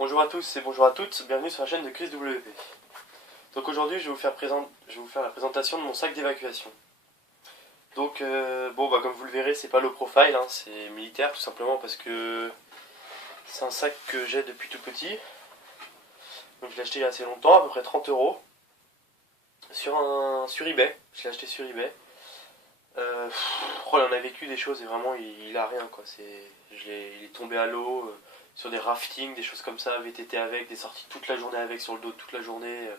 Bonjour à tous et bonjour à toutes, bienvenue sur la chaîne de Chris WP. Donc aujourd'hui je vais vous faire la présentation de mon sac d'évacuation. Donc comme vous le verrez, c'est pas low profile, hein, c'est militaire tout simplement parce que c'est un sac que j'ai depuis tout petit. Donc je l'ai acheté il y a assez longtemps, à peu près 30 € sur eBay. Je l'ai acheté sur eBay. On a vécu des choses et vraiment il a rien quoi. Il est tombé à l'eau. Sur des raftings, des choses comme ça, VTT avec, des sorties toute la journée avec, sur le dos toute la journée.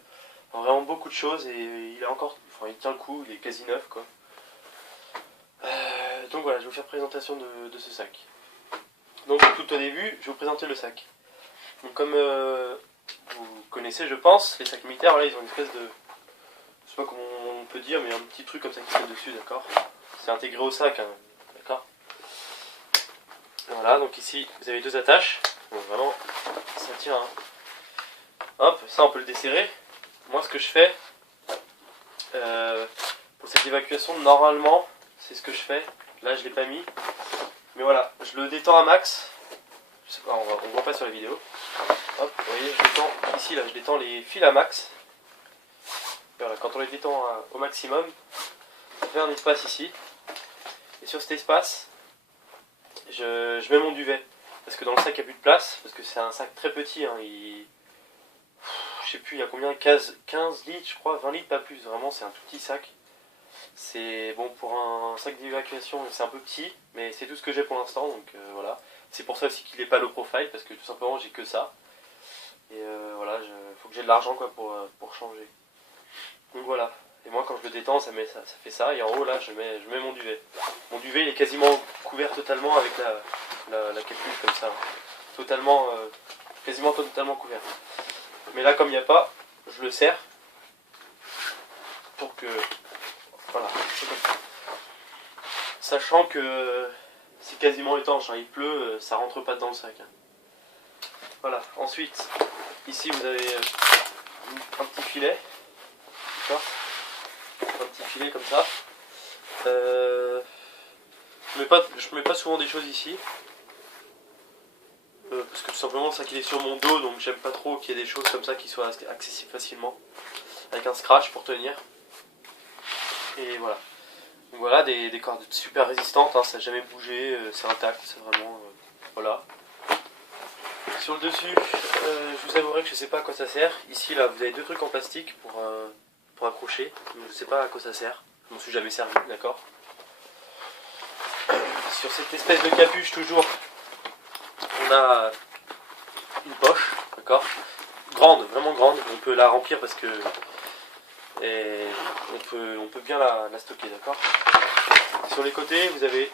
Vraiment beaucoup de choses et il tient le coup, il est quasi neuf quoi. Donc voilà, je vais vous faire présentation de ce sac. Donc tout au début, je vais vous présenter le sac. Donc comme vous connaissez je pense, les sacs militaires, voilà, ils ont une espèce de... Je sais pas comment on peut dire, mais un petit truc comme ça qui se met dessus, d'accord. C'est intégré au sac, hein, d'accord. Voilà, donc ici vous avez deux attaches. Bon, vraiment, ça tient. Hein. Hop, ça on peut le desserrer. Moi ce que je fais pour cette évacuation, normalement, c'est ce que je fais. Là je l'ai pas mis. Mais voilà, je le détends à max. Je sais pas, on voit pas sur la vidéo. Hop, vous voyez, je détends ici, là je détends les fils à max. Et voilà, quand on les détend au maximum, ça fait un espace ici. Et sur cet espace, je mets mon duvet. Parce que dans le sac il n'y a plus de place, parce que c'est un sac très petit, hein, je sais plus il y a combien, 15 litres je crois, 20 litres pas plus, vraiment c'est un tout petit sac. C'est bon pour un sac d'évacuation, c'est un peu petit, mais c'est tout ce que j'ai pour l'instant, donc voilà. C'est pour ça aussi qu'il n'est pas low profile, parce que tout simplement j'ai que ça. Et voilà, faut que j'ai de l'argent quoi pour changer. Donc voilà, et moi quand je le détends ça fait ça, et en haut là je mets mon duvet. Mon duvet il est quasiment couvert totalement avec la capuche comme ça, quasiment totalement couvert. Mais là comme il n'y a pas, je le serre pour que, voilà, c'est comme ça. Sachant que c'est quasiment étanche, hein, il pleut, ça rentre pas dans le sac. Hein. Voilà, ensuite, ici vous avez un petit filet, d'accord, un petit filet comme ça. Je mets pas souvent des choses ici. Parce que tout simplement le sac il est sur mon dos, donc j'aime pas trop qu'il y ait des choses comme ça qui soient accessibles facilement. Avec un scratch pour tenir. Et voilà. Donc voilà, des cordes super résistantes, hein, ça n'a jamais bougé, c'est intact, c'est vraiment... voilà. Sur le dessus, je vous avouerai que je sais pas à quoi ça sert. Ici là, vous avez deux trucs en plastique pour accrocher, donc je sais pas à quoi ça sert. Je m'en suis jamais servi, d'accord. Sur cette espèce de capuche toujours, on a une poche, d'accord, grande, vraiment grande, on peut la remplir parce que on peut bien la stocker, d'accord. Sur les côtés, vous avez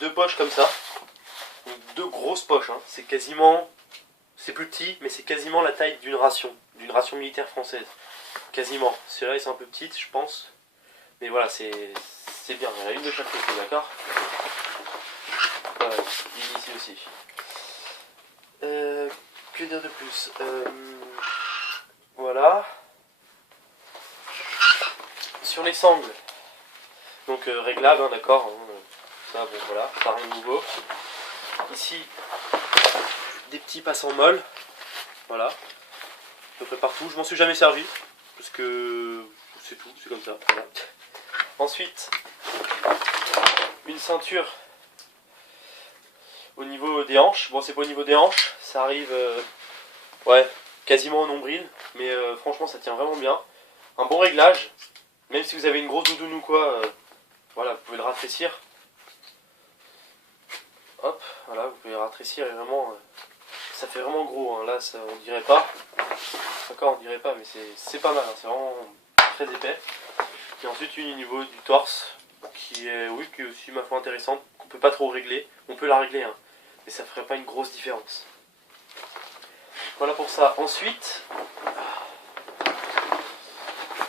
deux poches comme ça, donc deux grosses poches, hein. C'est plus petit, mais c'est quasiment la taille d'une ration militaire française, quasiment. Celles-là, elles sont un peu petites, je pense, mais voilà, c'est bien, il y en a une de chaque côté, d'accord. Voilà, ici aussi. Que dire de plus, voilà. Sur les sangles, donc réglables, hein, d'accord, hein, ça bon voilà, pas rien de nouveau. Ici, des petits passants molles, voilà, à peu près partout, je m'en suis jamais servi, parce que c'est tout, c'est comme ça, voilà. Ensuite, une ceinture au niveau des hanches, bon c'est pas au niveau des hanches, ça arrive ouais, quasiment au nombril, mais franchement ça tient vraiment bien. Un bon réglage, même si vous avez une grosse doudoune ou quoi, voilà, vous pouvez le rafraîchir. Hop, voilà, vous pouvez le rafraîchir et vraiment, ça fait vraiment gros, hein. Là ça, on dirait pas, d'accord, on dirait pas, mais c'est pas mal, hein. C'est vraiment très épais. Et ensuite une au niveau du torse, qui est aussi ma foi intéressante, qu'on peut pas trop régler, on peut la régler, hein, mais ça ferait pas une grosse différence. Voilà pour ça. Ensuite,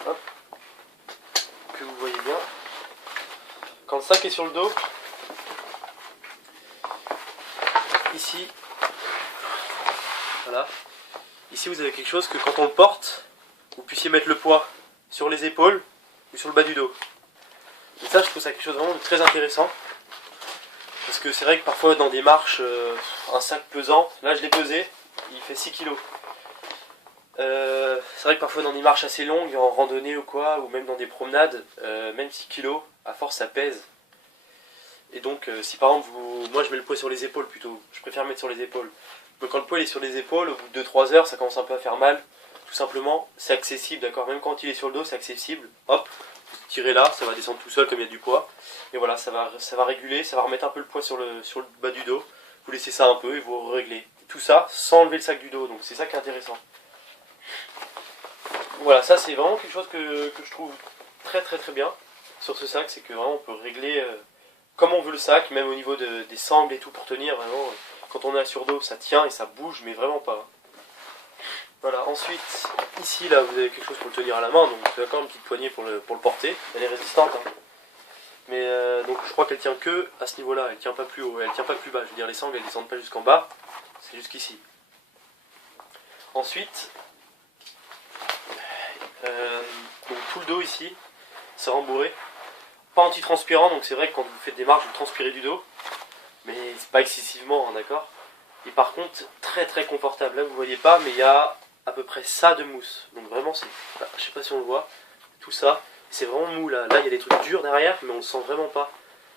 hop, que vous voyez bien, quand le sac est sur le dos, ici, voilà, ici vous avez quelque chose que quand on le porte, vous puissiez mettre le poids sur les épaules ou sur le bas du dos. Et ça, je trouve ça quelque chose vraiment de très intéressant. Parce que c'est vrai que parfois dans des marches, un sac pesant, là je l'ai pesé, il fait 6 kg. C'est vrai que parfois dans des marches assez longues, en randonnée ou quoi, ou même dans des promenades, même 6 kg, à force ça pèse. Et donc si par exemple moi je mets le poids sur les épaules plutôt, je préfère mettre sur les épaules. Donc quand le poids est sur les épaules, au bout de 2-3 heures ça commence un peu à faire mal. Tout simplement, c'est accessible, d'accord, même quand il est sur le dos c'est accessible. Hop, vous tirez là, ça va descendre tout seul comme il y a du poids. Et voilà, ça va réguler, ça va remettre un peu le poids sur le bas du dos. Vous laissez ça un peu et vous réglez. Tout ça sans enlever le sac du dos, donc c'est ça qui est intéressant. Voilà, ça c'est vraiment quelque chose que je trouve très très très bien sur ce sac, c'est que vraiment on peut régler comme on veut le sac, même au niveau des sangles et tout pour tenir, vraiment. Quand on est sur dos, ça tient et ça bouge, mais vraiment pas. Voilà, ensuite, ici là vous avez quelque chose pour le tenir à la main, donc d'accord, une petite poignée pour le porter, elle est résistante. Hein. Mais donc je crois qu'elle tient que à ce niveau là, elle tient pas plus haut, elle tient pas plus bas, je veux dire les sangles elles descendent pas jusqu'en bas, c'est jusqu'ici. Ensuite, donc tout le dos ici, c'est rembourré. Pas anti-transpirant, donc c'est vrai que quand vous faites des marches, vous transpirez du dos. Mais c'est pas excessivement, hein, d'accord. Et par contre, très très confortable. Là, vous voyez pas, mais il y a à peu près ça de mousse. Donc vraiment, c'est, je sais pas si on le voit, tout ça. C'est vraiment mou là. Là, il y a des trucs durs derrière, mais on le sent vraiment pas.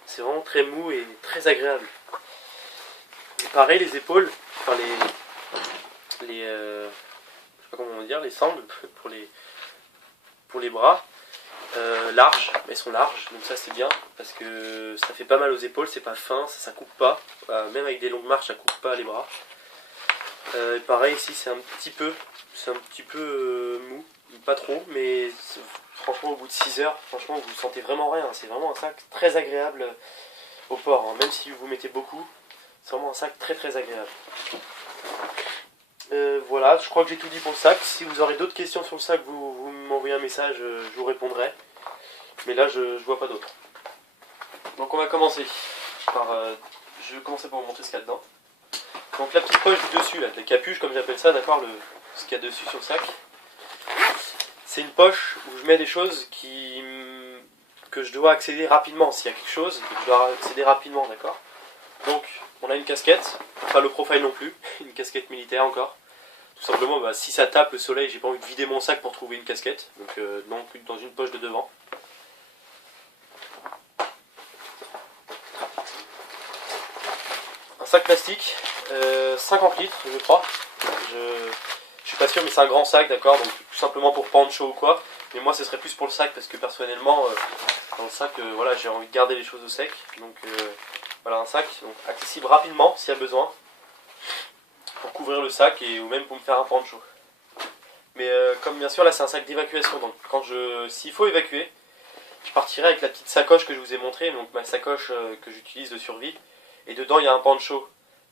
C'est vraiment très mou et très agréable. Et pareil, les épaules, enfin je sais pas comment on va dire, les sangles pour les bras. Larges, elles sont larges, donc ça c'est bien parce que ça fait pas mal aux épaules, c'est pas fin, ça coupe pas, même avec des longues marches ça coupe pas les bras. Et pareil ici c'est un petit peu mou, pas trop, mais franchement au bout de 6 heures, franchement vous sentez vraiment rien, c'est vraiment un sac très agréable au port, hein. Même si vous mettez beaucoup, c'est vraiment un sac très très agréable. Voilà, je crois que j'ai tout dit pour le sac. Si vous aurez d'autres questions sur le sac, vous m'envoyez un message, je vous répondrai. Mais là, je vois pas d'autres. Donc on va commencer par... je vais commencer par vous montrer ce qu'il y a dedans. Donc la petite poche du dessus, là, la capuche comme j'appelle ça, d'accord, ce qu'il y a dessus sur le sac. C'est une poche où je mets des choses que je dois accéder rapidement. S'il y a quelque chose, que je dois accéder rapidement, d'accord. Donc on a une casquette, pas le profile non plus, une casquette militaire encore. Tout simplement, si ça tape le soleil, j'ai pas envie de vider mon sac pour trouver une casquette. Donc dans une poche de devant. Un sac plastique, 50 litres je crois. Je suis pas sûr mais c'est un grand sac, d'accord, donc tout simplement pour poncho ou quoi. Mais moi ce serait plus pour le sac parce que personnellement dans le sac voilà, j'ai envie de garder les choses au sec. Donc voilà un sac donc, accessible rapidement s'il y a besoin. Pour couvrir le sac ou même pour me faire un poncho. Mais comme bien sûr là c'est un sac d'évacuation, donc s'il faut évacuer, je partirai avec la petite sacoche que je vous ai montrée, donc ma sacoche que j'utilise de survie, et dedans il y a un poncho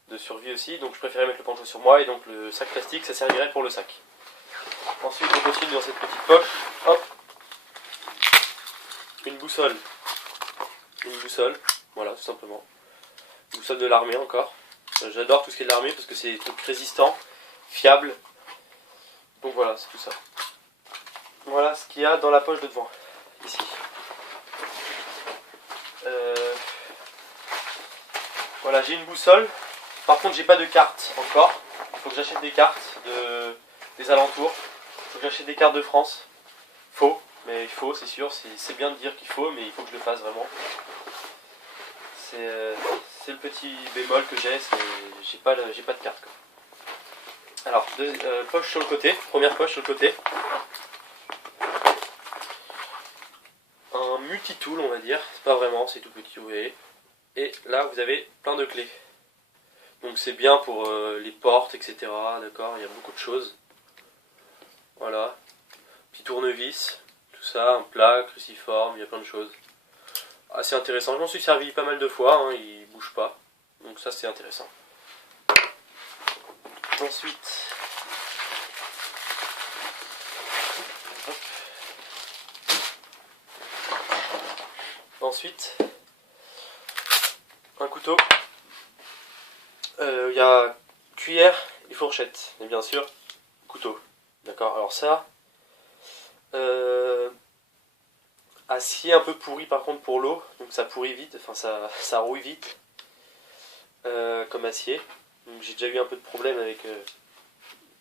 de survie aussi, donc je préférais mettre le poncho sur moi, et donc le sac plastique ça servirait pour le sac. Ensuite on continue dans cette petite poche, hop, une boussole, voilà tout simplement, une boussole de l'armée encore. J'adore tout ce qui est de l'armée parce que c'est des trucs résistants, fiables. Donc voilà, c'est tout ça. Voilà ce qu'il y a dans la poche de devant, ici. Voilà, j'ai une boussole. Par contre, j'ai pas de carte encore. Il faut que j'achète des cartes des alentours. Il faut que j'achète des cartes de France. Faux, mais il faut, c'est sûr. C'est bien de dire qu'il faut, mais il faut que je le fasse vraiment. C'est le petit bémol que j'ai, j'ai pas de carte. Quoi. Alors, poche sur le côté, première poche sur le côté. Un multitool, on va dire, c'est pas vraiment, c'est tout petit, vous voyez. Et là, vous avez plein de clés. Donc c'est bien pour les portes, etc. D'accord, il y a beaucoup de choses. Voilà. Petit tournevis, tout ça, un plat, cruciforme, il y a plein de choses. Assez intéressant, je m'en suis servi pas mal de fois, hein, il bouge pas. Donc ça c'est intéressant. Ensuite, hop. Ensuite, un couteau. Il y a cuillère et fourchette, et bien sûr, couteau. D'accord, alors ça, acier un peu pourri par contre pour l'eau, donc ça pourrit vite, enfin ça rouille vite, comme acier. Donc j'ai déjà eu un peu de problème avec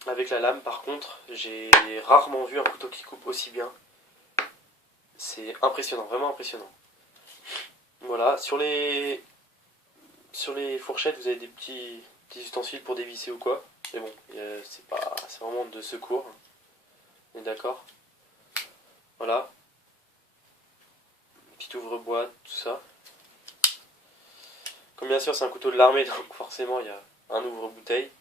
avec la lame. Par contre, j'ai rarement vu un couteau qui coupe aussi bien. C'est impressionnant, vraiment impressionnant. Voilà, sur les fourchettes, vous avez des petits ustensiles pour dévisser ou quoi. Mais bon, c'est vraiment de secours. On est d'accord. Voilà. Petit ouvre-boîte, tout ça. Comme bien sûr c'est un couteau de l'armée, donc forcément il y a un ouvre-bouteille.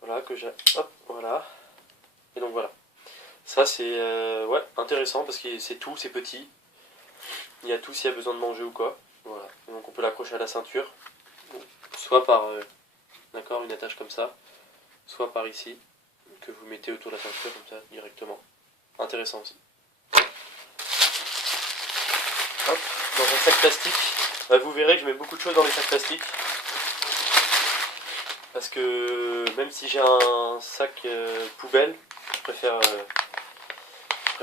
Voilà, que j'ai... Hop, voilà. Et donc voilà. Ça c'est ouais, intéressant parce que c'est tout, c'est petit. Il y a tout s'il y a besoin de manger ou quoi. Voilà. Et donc on peut l'accrocher à la ceinture. Soit par d'accord, une attache comme ça. Soit par ici, que vous mettez autour de la ceinture comme ça directement. Intéressant aussi. Hop, dans un sac plastique. Vous verrez que je mets beaucoup de choses dans les sacs plastiques. Parce que même si j'ai un sac poubelle, je préfère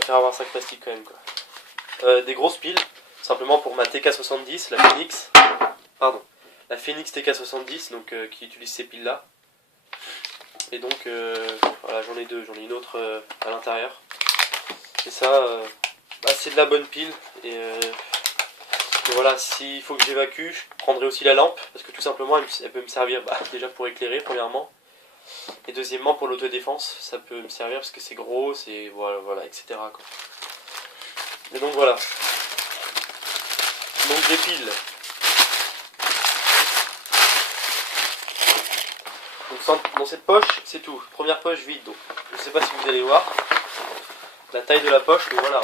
avoir un sac plastique quand même, quoi. Des grosses piles, simplement pour ma TK70, la Phoenix. Pardon. La Phoenix TK70, donc qui utilise ces piles là. Et donc voilà, j'en ai deux, j'en ai une autre à l'intérieur. Et ça, c'est de la bonne pile. Et voilà, s'il faut que j'évacue, je prendrai aussi la lampe, parce que tout simplement elle peut me servir déjà pour éclairer premièrement, et deuxièmement pour l'autodéfense, ça peut me servir parce que c'est gros, c'est voilà, etc. quoi. Et donc voilà. Donc des piles. Donc dans cette poche, c'est tout. Première poche vide, donc je ne sais pas si vous allez voir la taille de la poche, mais voilà,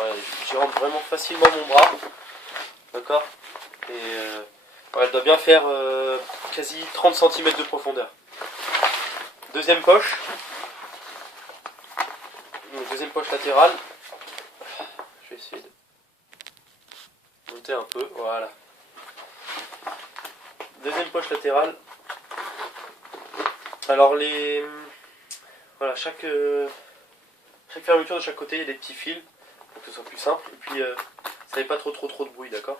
j'y rentre vraiment facilement mon bras. D'accord. Et elle doit bien faire quasi 30 cm de profondeur. Deuxième poche. Deuxième poche latérale. Je vais essayer de monter un peu. Voilà. Deuxième poche latérale. Alors voilà, chaque fermeture de chaque côté, il y a des petits fils pour que ce soit plus simple. Et puis ça n'ait pas trop de bruit, d'accord.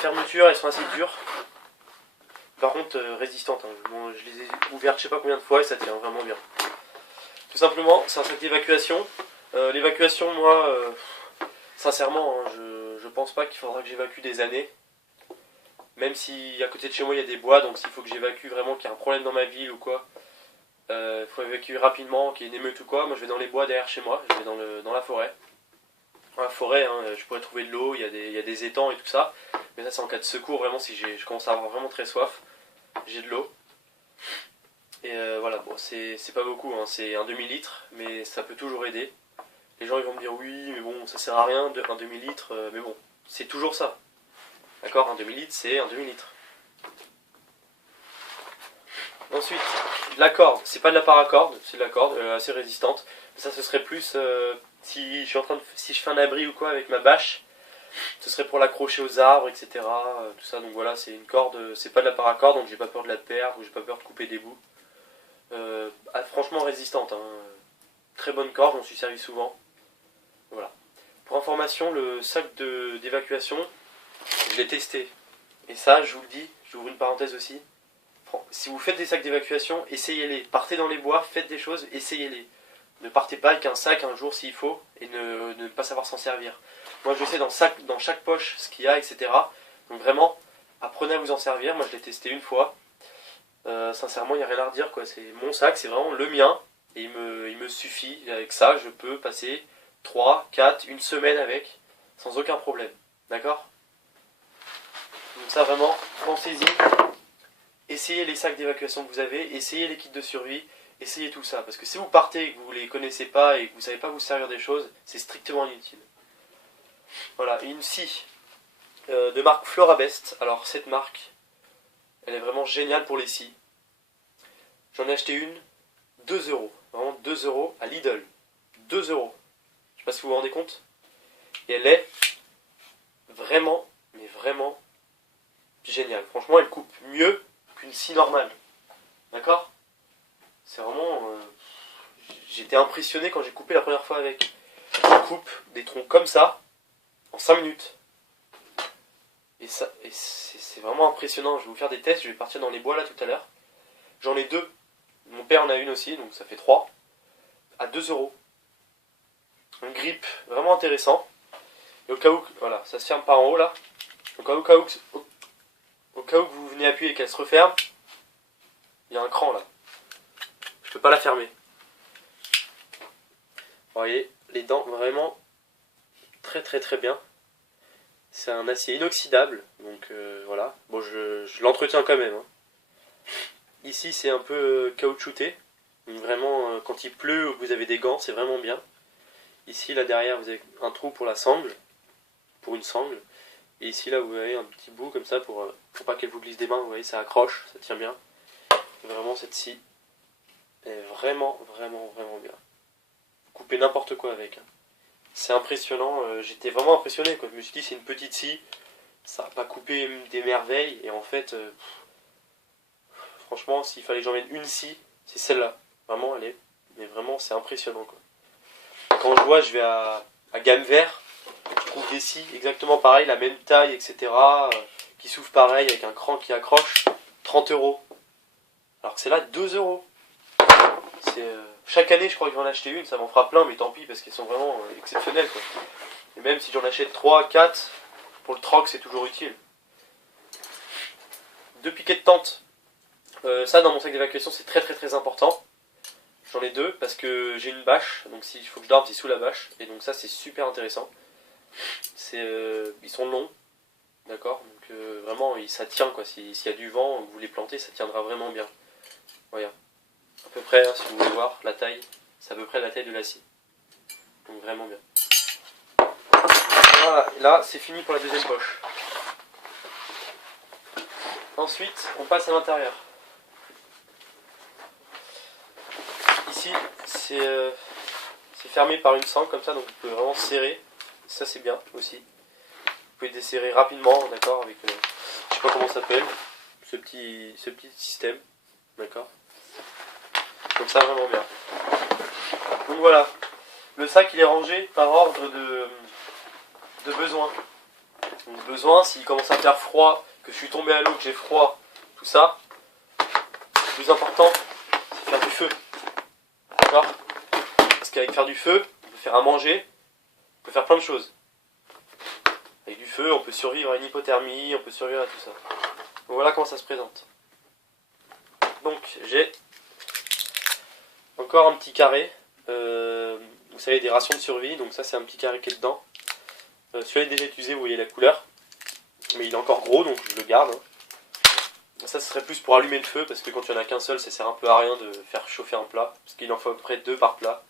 Fermetures, elles sont assez dures. Par contre résistantes. Bon, je les ai ouvertes je sais pas combien de fois et ça tient vraiment bien. Tout simplement, c'est un sac d'évacuation. L'évacuation, moi, sincèrement, hein, je pense pas qu'il faudra que j'évacue des années. Même si à côté de chez moi il y a des bois, donc s'il faut que j'évacue vraiment, qu'il y a un problème dans ma ville ou quoi, il faut évacuer rapidement, qu'il y ait une émeute ou quoi. Moi je vais dans les bois derrière chez moi, je vais dans la forêt. Dans la forêt, hein, je pourrais trouver de l'eau, il y a des étangs et tout ça. Mais ça c'est en cas de secours, vraiment si je commence à avoir vraiment très soif, j'ai de l'eau. Et voilà, bon c'est pas beaucoup, hein, c'est un demi-litre, mais ça peut toujours aider. Les gens ils vont me dire oui, mais bon ça sert à rien, un demi-litre, mais bon, c'est toujours ça. D'accord, un demi-litre, c'est un demi-litre. Ensuite, la corde, c'est pas de la paracorde, c'est de la corde assez résistante. Ça, ce serait plus si je fais un abri ou quoi avec ma bâche, ce serait pour l'accrocher aux arbres, etc. Tout ça, donc voilà, c'est une corde, c'est pas de la paracorde, donc j'ai pas peur de la perdre ou j'ai pas peur de couper des bouts. Franchement résistante, hein. Très bonne corde, j'en suis servi souvent. Voilà. Pour information, le sac d'évacuation, je l'ai testé. Et ça, je vous le dis, j'ouvre une parenthèse aussi. Si vous faites des sacs d'évacuation, essayez-les. Partez dans les bois, faites des choses, essayez-les. Ne partez pas avec un sac un jour s'il faut et ne pas savoir s'en servir. Moi, je sais dans chaque poche ce qu'il y a, etc. Donc vraiment, apprenez à vous en servir. Moi, je l'ai testé une fois. Sincèrement, il n'y a rien à redire, quoi. C'est mon sac, c'est vraiment le mien. Et il me suffit. Avec ça, je peux passer 3, 4, une semaine avec, sans aucun problème. D'accord ? Donc ça, vraiment, pensez-y. Essayez les sacs d'évacuation que vous avez, essayez les kits de survie, essayez tout ça. Parce que si vous partez et que vous ne les connaissez pas et que vous ne savez pas vous servir des choses, c'est strictement inutile. Voilà, et une scie de marque Florabest. Alors cette marque, elle est vraiment géniale pour les scies. J'en ai acheté une, 2 euros. Vraiment 2 euros à Lidl. 2 euros. Je sais pas si vous vous rendez compte. Et elle est vraiment, mais vraiment géniale. Franchement, elle coupe mieux qu'une scie normale. D'accord ? C'est vraiment... j'étais impressionné quand j'ai coupé la première fois avec. Elle coupe des troncs comme ça en 5 minutes. Et c'est vraiment impressionnant. Je vais vous faire des tests. Je vais partir dans les bois là tout à l'heure. J'en ai deux. Mon père en a une aussi, donc ça fait 3. À 2 €. Un grip vraiment intéressant. Et au cas où, voilà, ça se ferme par en haut là. Donc au cas où vous venez appuyer et qu'elle se referme, il y a un cran là. Je peux pas la fermer. Vous voyez, les dents vraiment très très très bien. C'est un acier inoxydable, donc voilà. Bon, je l'entretiens quand même. Hein. Ici, c'est un peu caoutchouté. Donc vraiment, quand il pleut ou que vous avez des gants, c'est vraiment bien. Ici, là derrière, vous avez un trou pour la sangle, pour une sangle. Et ici, là, vous avez un petit bout comme ça pour pas qu'elle vous glisse des mains. Vous voyez, ça accroche, ça tient bien. Et vraiment, cette scie est vraiment, vraiment, vraiment bien. Vous coupez n'importe quoi avec. Hein. C'est impressionnant. J'étais vraiment impressionné. Quoi. Je me suis dit, c'est une petite scie. Ça va pas couper des merveilles. Et en fait, franchement, s'il fallait que j'emmène une scie, c'est celle-là. Vraiment, elle est. Mais vraiment, c'est impressionnant. Quoi. Quand je vois, je vais à gamme vert. Je trouve des scies exactement pareil, la même taille, etc. Qui s'ouvrent pareil, avec un cran qui accroche, 30 €. Alors que c'est là 2 €. Chaque année, je crois que j'en acheter une, ça m'en fera plein, mais tant pis, parce qu'elles sont vraiment exceptionnelles. Quoi. Et même si j'en achète 3, 4, pour le troc, c'est toujours utile. 2 piquets de tente. Ça, dans mon sac d'évacuation, c'est très très très important. J'en ai 2, parce que j'ai une bâche, donc s'il faut que je dorme, c'est sous la bâche. Et donc ça, c'est super intéressant. Ils sont longs, d'accord, donc vraiment ça tient quoi, s'il y a du vent, vous les plantez, ça tiendra vraiment bien. Voilà, à peu près, hein, si vous voulez voir la taille, c'est à peu près la taille de la scie, donc vraiment bien. Voilà, et là c'est fini pour la deuxième poche. Ensuite, on passe à l'intérieur. Ici, c'est fermé par une sangle comme ça, donc vous pouvez vraiment serrer, ça c'est bien aussi. Vous pouvez desserrer rapidement, d'accord, avec, je sais pas comment ça s'appelle, ce petit système, d'accord. Donc ça vraiment bien. Donc voilà, le sac il est rangé par ordre de besoin. Donc besoin, s'il commence à faire froid, que je suis tombé à l'eau, que j'ai froid, tout ça, le plus important, c'est faire du feu, d'accord. Parce qu'avec faire du feu, on peut faire à manger, on peut faire plein de choses. Avec du feu, on peut survivre à une hypothermie, on peut survivre à tout ça. Donc voilà comment ça se présente. Donc j'ai encore un petit carré, vous savez, des rations de survie, donc ça c'est un petit carré qui est dedans. Celui-là est déjà utilisé, vous voyez la couleur, mais il est encore gros, donc je le garde. Ça ce serait plus pour allumer le feu, parce que quand il n'y en a qu'un seul, ça sert un peu à rien de faire chauffer un plat, parce qu'il en faut à peu près 2 par plat.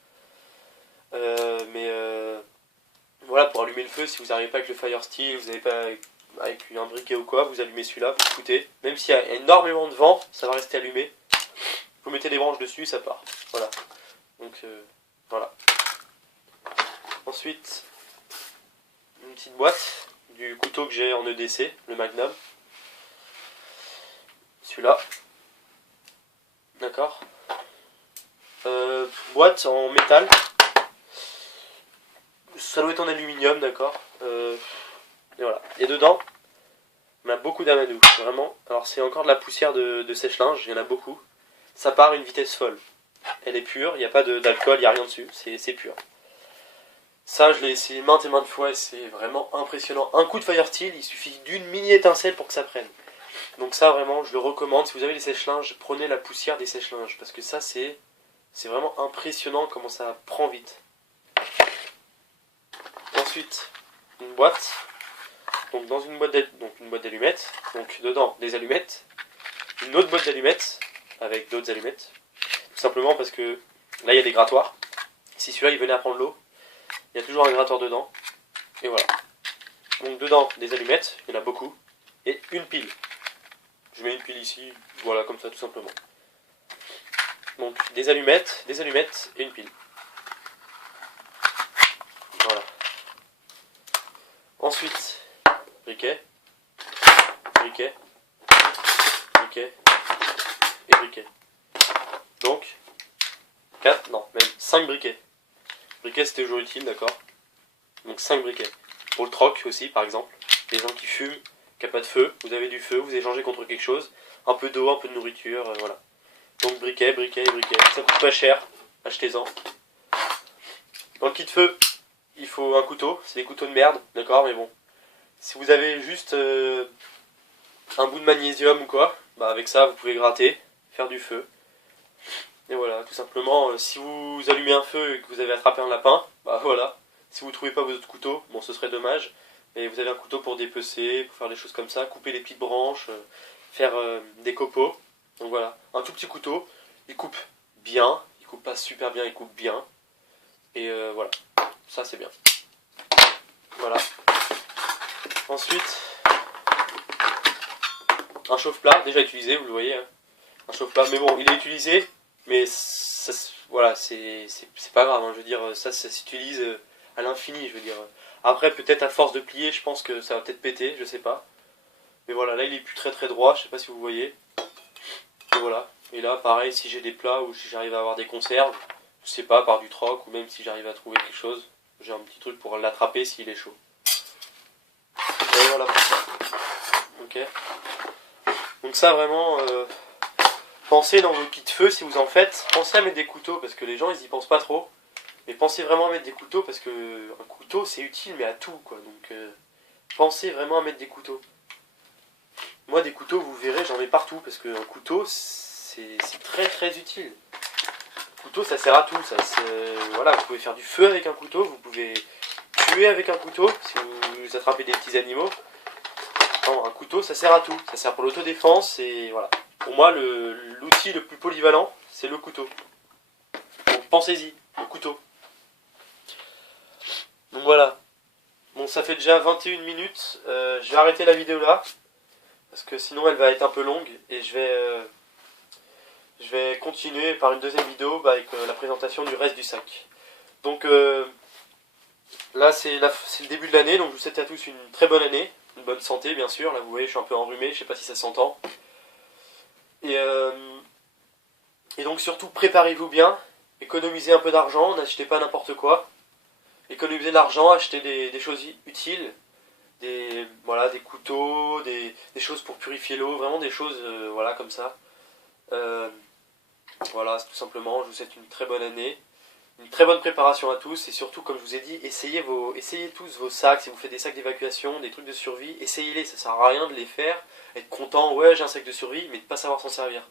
Voilà, pour allumer le feu, si vous n'arrivez pas avec le fire steel, vous n'avez pas avec un briquet ou quoi, vous allumez celui-là, vous foutez. Même s'il y a énormément de vent, ça va rester allumé. Vous mettez des branches dessus, ça part. Voilà. Donc voilà. Ensuite, une petite boîte du couteau que j'ai en EDC, le Magnum. Celui-là. D'accord. Boîte en métal. Ça doit être en aluminium, d'accord. Et voilà. Et dedans, on a beaucoup d'amadou, vraiment. Alors c'est encore de la poussière de sèche-linge, il y en a beaucoup. Ça part à une vitesse folle. Elle est pure, il n'y a pas d'alcool, il n'y a rien dessus, c'est pur. Ça, je l'ai essayé maintes et maintes fois et c'est vraiment impressionnant. Un coup de fire steel, il suffit d'une mini étincelle pour que ça prenne. Donc ça, vraiment, je le recommande. Si vous avez des sèche-linges, prenez la poussière des sèche-linges. Parce que ça, c'est vraiment impressionnant comment ça prend vite. Ensuite, une boîte. Donc dans une boîte d'allumettes. Donc dedans, des allumettes. Une autre boîte d'allumettes avec d'autres allumettes. Tout simplement parce que là, il y a des grattoirs. Si celui-là, il venait à prendre l'eau, il y a toujours un gratteur dedans. Et voilà. Donc dedans, des allumettes, il y en a beaucoup. Et une pile. Je mets une pile ici, voilà, comme ça, tout simplement. Donc des allumettes et une pile. Voilà. Ensuite, briquet, briquet, briquet et briquet. Donc, 4, non, même 5 briquets. Briquet, c'était toujours utile, d'accord. Donc 5 briquets. Pour le troc aussi, par exemple. Les gens qui fument, qui n'ont pas de feu, vous avez du feu, vous échangez contre quelque chose. Un peu d'eau, un peu de nourriture, voilà. Donc briquet, briquet, briquet. Ça coûte pas cher, achetez-en. Dans le kit feu, il faut un couteau. C'est des couteaux de merde, d'accord, mais bon. Si vous avez juste un bout de magnésium ou quoi, bah avec ça vous pouvez gratter, faire du feu. Et voilà, tout simplement, si vous allumez un feu et que vous avez attrapé un lapin, bah voilà. Si vous trouvez pas vos autres couteaux, bon ce serait dommage, mais vous avez un couteau pour dépecer, pour faire des choses comme ça, couper les petites branches, faire des copeaux. Donc voilà, un tout petit couteau, il coupe bien, il coupe pas super bien, il coupe bien. Et voilà, ça c'est bien. Voilà. Ensuite, un chauffe-plat, déjà utilisé, vous le voyez, hein. Un chauffe-plat, mais bon, il est utilisé, mais ça, voilà, c'est pas grave, hein, je veux dire, ça s'utilise à l'infini, je veux dire. Après, peut-être à force de plier, je pense que ça va peut-être péter, je sais pas. Mais voilà, là il est plus très très droit, je sais pas si vous voyez. Et voilà, et là pareil, si j'ai des plats ou si j'arrive à avoir des conserves, je sais pas, par du troc, ou même si j'arrive à trouver quelque chose, j'ai un petit truc pour l'attraper s'il est chaud. Et voilà pour ça. Ok. Donc ça vraiment, pensez dans vos kits de feu si vous en faites, pensez à mettre des couteaux parce que les gens ils y pensent pas trop. Mais pensez vraiment à mettre des couteaux parce que un couteau c'est utile mais à tout quoi. Donc pensez vraiment à mettre des couteaux. Moi des couteaux vous verrez j'en ai partout parce qu'un couteau c'est très très utile. Un couteau ça sert à tout. Voilà, vous pouvez faire du feu avec un couteau, vous pouvez tuer avec un couteau si vous attrapez des petits animaux. Non, un couteau ça sert à tout. Ça sert pour l'autodéfense et voilà. Pour moi l'outil le plus polyvalent c'est le couteau. Donc pensez-y, le couteau. Donc voilà. Bon, ça fait déjà 21 minutes. Je vais arrêter la vidéo là. Parce que sinon elle va être un peu longue. Et je vais continuer par une deuxième vidéo avec la présentation du reste du sac. Donc là c'est le début de l'année. Donc je vous souhaite à tous une très bonne année. Une bonne santé bien sûr. Là vous voyez je suis un peu enrhumé. Je sais pas si ça s'entend. Et donc surtout préparez-vous bien. Économisez un peu d'argent. N'achetez pas n'importe quoi. Économisez de l'argent, achetez des choses utiles, voilà, des couteaux, des choses pour purifier l'eau, vraiment des choses voilà, comme ça. Voilà, tout simplement, je vous souhaite une très bonne année, une très bonne préparation à tous, et surtout, comme je vous ai dit, essayez tous vos sacs, si vous faites des sacs d'évacuation, des trucs de survie, essayez-les, ça sert à rien de les faire, être content, ouais j'ai un sac de survie, mais de pas savoir s'en servir.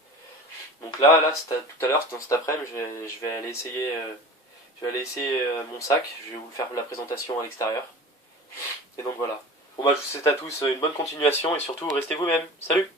Donc là tout à l'heure, dans cet après-midi, je vais aller essayer... je vais aller essayer mon sac, je vais vous faire la présentation à l'extérieur. Et donc voilà. Bon bah je vous souhaite à tous une bonne continuation et surtout restez vous-même. Salut!